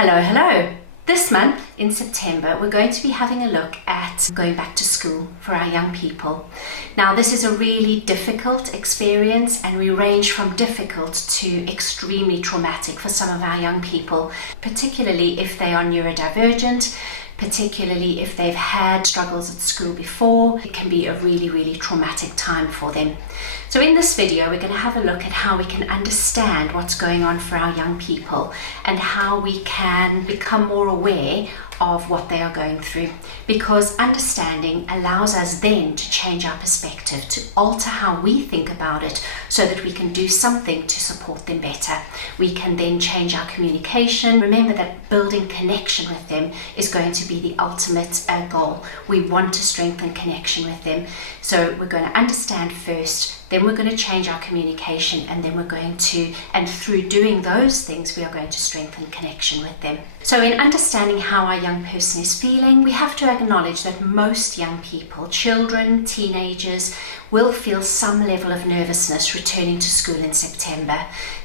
Hello, hello. This month in September, we're going to be having a look at going back to school for our young people. Now, this is a really difficult experience, and we range from difficult to extremely traumatic for some of our young people, particularly if they are neurodivergent, particularly if they've had struggles at school before. It can be a really traumatic time for them. So in this video, we're going to have a look at how we can understand what's going on for our young people and how we can become more aware of what they are going through, because understanding allows us then to change our perspective, to alter how we think about it so that we can do something to support them better. We can then change our communication. Remember that building connection with them is going to be the ultimate goal. We want to strengthen connection with them. So we're going to understand first, then we're going to change our communication, and then we're going to, and through doing those things, we are going to strengthen connection with them. So in understanding how our young person is feeling, we have to acknowledge that most young people, children, teenagers, will feel some level of nervousness returning to school in September.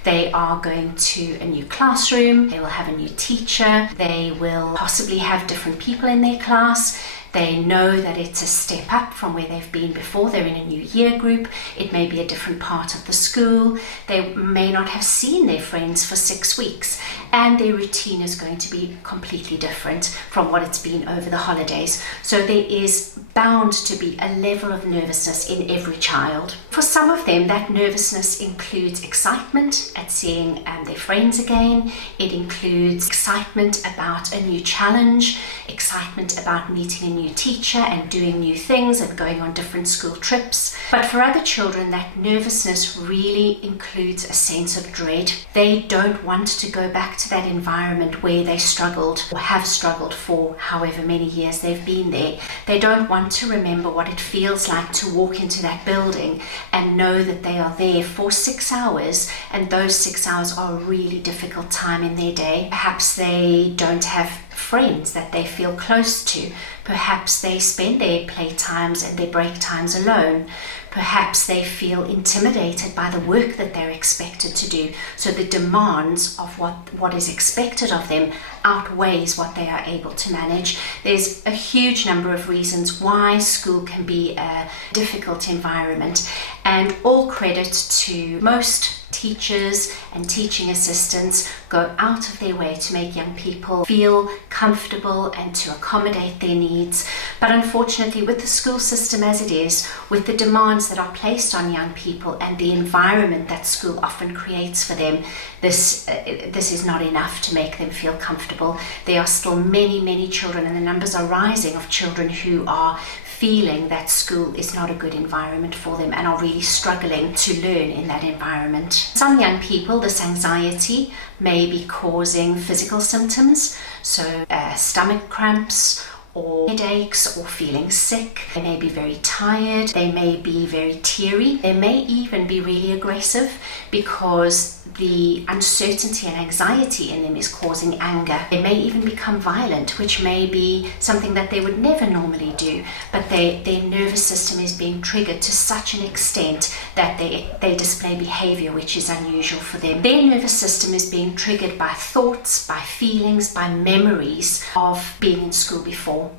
They are going to a new classroom, they will have a new teacher, they will possibly have different people in their class. They know that it's a step up from where they've been before. They're in a new year group. It may be a different part of the school. They may not have seen their friends for 6 weeks, and their routine is going to be completely different from what it's been over the holidays. So there is bound to be a level of nervousness in every child. For some of them, that nervousness includes excitement at seeing their friends again. It includes excitement about a new challenge, excitement about meeting a new teacher and doing new things and going on different school trips. But for other children, that nervousness really includes a sense of dread. They don't want to go back to that environment where they struggled or have struggled for however many years they've been there. They don't want to remember what it feels like to walk into that building and know that they are there for 6 hours, and those 6 hours are a really difficult time in their day. Perhaps they don't have friends that they feel close to. Perhaps they spend their playtimes and their break times alone. Perhaps they feel intimidated by the work that they're expected to do. So the demands of what is expected of them outweighs what they are able to manage. There's a huge number of reasons why school can be a difficult environment, and all credit to most teachers and teaching assistants go out of their way to make young people feel comfortable and to accommodate their needs. But unfortunately, with the school system as it is, with the demands that are placed on young people and the environment that school often creates for them, this is not enough to make them feel comfortable. There are still many children, and the numbers are rising, of children who are feeling that school is not a good environment for them and are really struggling to learn in that environment. Some young people, this anxiety may be causing physical symptoms, so stomach cramps or headaches or feeling sick. They may be very tired, they may be very teary, they may even be really aggressive because the uncertainty and anxiety in them is causing anger. They may even become violent, which may be something that they would never normally do, but their nervous system is being triggered to such an extent that they display behavior which is unusual for them. Their nervous system is being triggered by thoughts, by feelings, by memories of being in school before.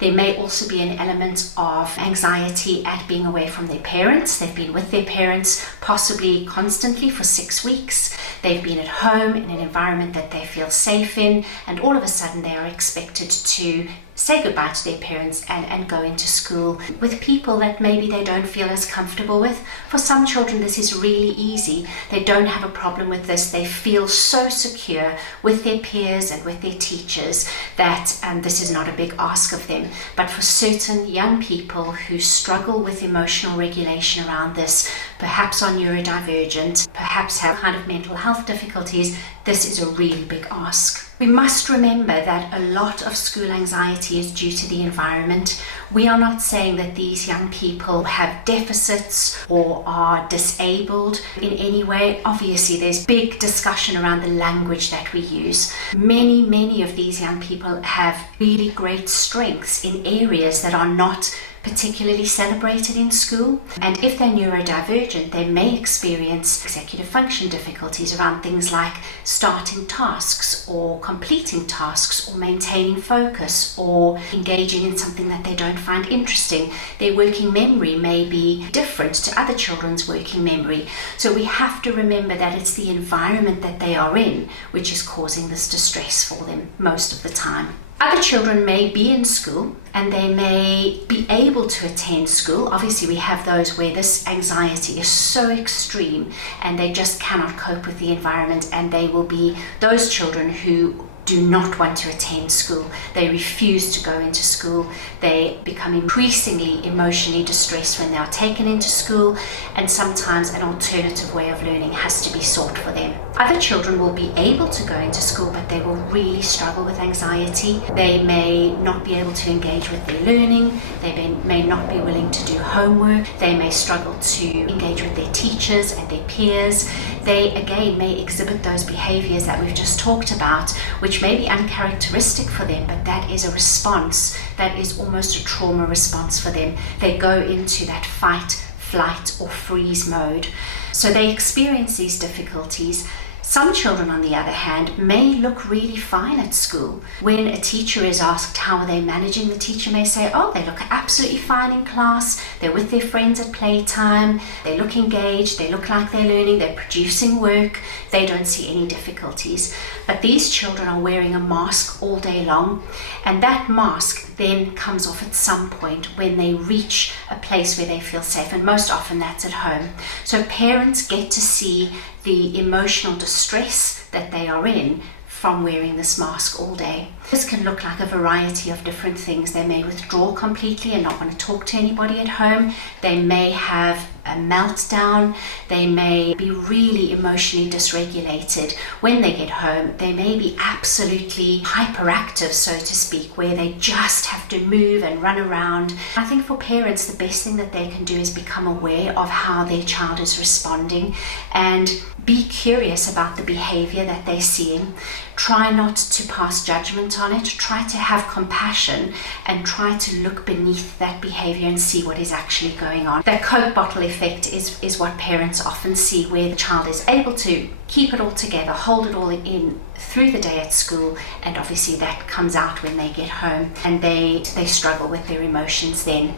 There may also be an element of anxiety at being away from their parents. They've been with their parents possibly constantly for 6 weeks. They've been at home in an environment that they feel safe in, and all of a sudden they are expected to say goodbye to their parents and go into school with people that maybe they don't feel as comfortable with. For some children, this is really easy. They don't have a problem with this. They feel so secure with their peers and with their teachers that this is not a big ask of them. But for certain young people who struggle with emotional regulation around this, perhaps are neurodivergent, perhaps have kind of mental health difficulties, this is a really big ask. We must remember that a lot of school anxiety is due to the environment. We are not saying that these young people have deficits or are disabled in any way. Obviously, there's big discussion around the language that we use. Many of these young people have really great strengths in areas that are not particularly celebrated in school. And if they're neurodivergent, they may experience executive function difficulties around things like starting tasks or completing tasks or maintaining focus or engaging in something that they don't find interesting. Their working memory may be different to other children's working memory. So we have to remember that it's the environment that they are in which is causing this distress for them most of the time. Other children may be in school and they may be able to attend school. Obviously, we have those where this anxiety is so extreme and they just cannot cope with the environment, and they will be those children who do not want to attend school. They refuse to go into school. They become increasingly emotionally distressed when they are taken into school, and sometimes an alternative way of learning has to be sought for them. Other children will be able to go into school, but they will really struggle with anxiety. They may not be able to engage with their learning. They may not be willing to do homework. They may struggle to engage with their teachers and their peers. They, again, may exhibit those behaviors that we've just talked about, which may be uncharacteristic for them, but that is a response that is almost a trauma response for them. They go into that fight, flight, or freeze mode. So they experience these difficulties. Some children, on the other hand, may look really fine at school. When a teacher is asked how are they managing, the teacher may say, oh, they look absolutely fine in class, they're with their friends at playtime, they look engaged, they look like they're learning, they're producing work, they don't see any difficulties. But these children are wearing a mask all day long, and that mask then comes off at some point when they reach a place where they feel safe, and most often that's at home. So parents get to see the emotional distress that they are in from wearing this mask all day. This can look like a variety of different things. They may withdraw completely and not want to talk to anybody at home. They may have a meltdown. They may be really emotionally dysregulated. When they get home, they may be absolutely hyperactive, so to speak, where they just have to move and run around. I think for parents, the best thing that they can do is become aware of how their child is responding and be curious about the behavior that they're seeing. Try not to pass judgment on it. Try to have compassion and try to look beneath that behavior and see what is actually going on. The Coke bottle effect is what parents often see, where the child is able to keep it all together, hold it all in through the day at school, and obviously that comes out when they get home and they struggle with their emotions then.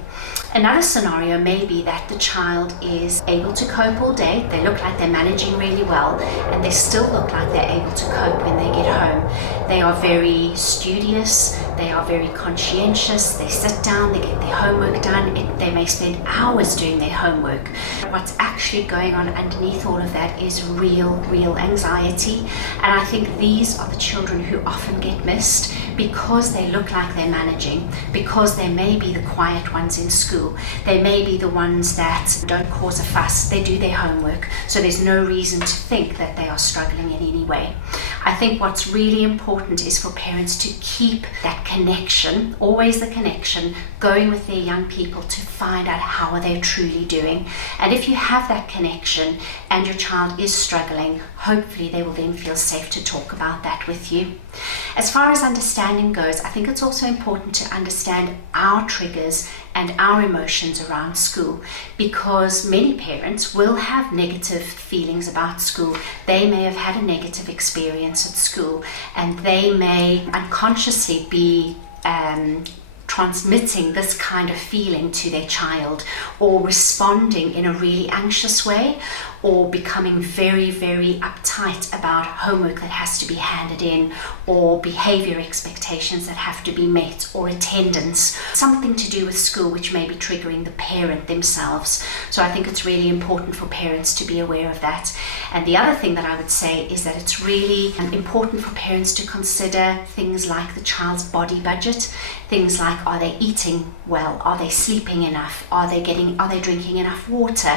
Another scenario may be that the child is able to cope all day, they look like they're managing really well, and they still look like they're able to cope when they get home. They are very studious, they are very conscientious, they sit down, they get their homework done, they may spend hours doing their homework. What's actually going on underneath all of that is real anxiety, and I think these are the children who often get missed because they look like they're managing, because they may be the quiet ones in school, they may be the ones that don't cause a fuss, they do their homework, so there's no reason to think that they are struggling in any way. I think what's really important is for parents to keep that connection, always the connection, going with their young people to find out how are they truly doing. And if you have that connection and your child is struggling, hopefully they will then feel safe to talk about that with you. As far as understanding goes, I think it's also important to understand our triggers and our emotions around school, because many parents will have negative feelings about school. They may have had a negative experience at school, and they may unconsciously be transmitting this kind of feeling to their child, or responding in a really anxious way, or becoming very uptight about homework that has to be handed in, or behavior expectations that have to be met, or attendance, something to do with school which may be triggering the parent themselves. So I think it's really important for parents to be aware of that. And the other thing that I would say is that it's really important for parents to consider things like the child's body budget, things like, are they eating well, are they sleeping enough, are they drinking enough water,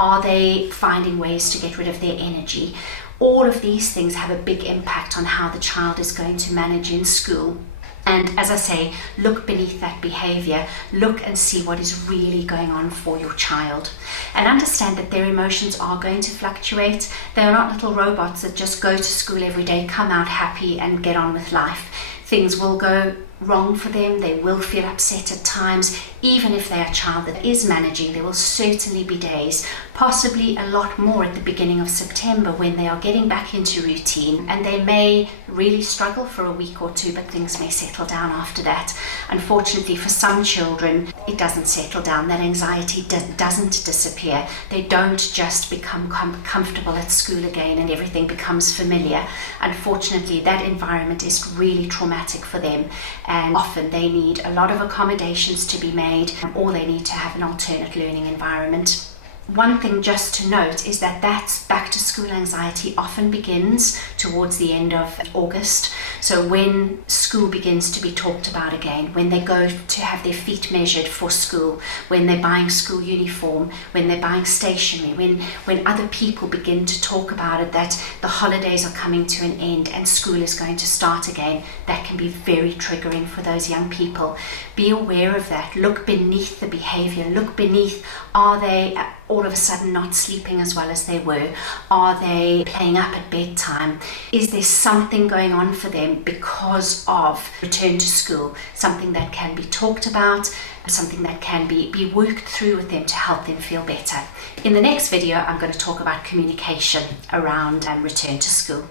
are they finding ways to get rid of their energy. All of these things have a big impact on how the child is going to manage in school. And as I say, look beneath that behavior, look and see what is really going on for your child. And understand that their emotions are going to fluctuate. They are not little robots that just go to school every day, come out happy and get on with life. Things will go wrong for them. They will feel upset at times. Even if they're a child that is managing, there will certainly be days, possibly a lot more at the beginning of September, when they are getting back into routine, and they may really struggle for a week or two, but things may settle down after that. Unfortunately, for some children, it doesn't settle down. That anxiety doesn't disappear. They don't just become comfortable at school again and everything becomes familiar. Unfortunately, that environment is really traumatic for them, and often they need a lot of accommodations to be made, or they need to have an alternate learning environment. One thing just to note is that back to school anxiety often begins towards the end of August. So when school begins to be talked about again, when they go to have their feet measured for school, when they're buying school uniform, when they're buying stationery, when other people begin to talk about it, that the holidays are coming to an end and school is going to start again, that can be very triggering for those young people. Be aware of that. Look beneath the behavior. Look beneath, are they all of a sudden not sleeping as well as they were? Are they playing up at bedtime? Is there something going on for them because of return to school? Something that can be talked about, something that can be worked through with them to help them feel better. In the next video, I'm going to talk about communication around return to school.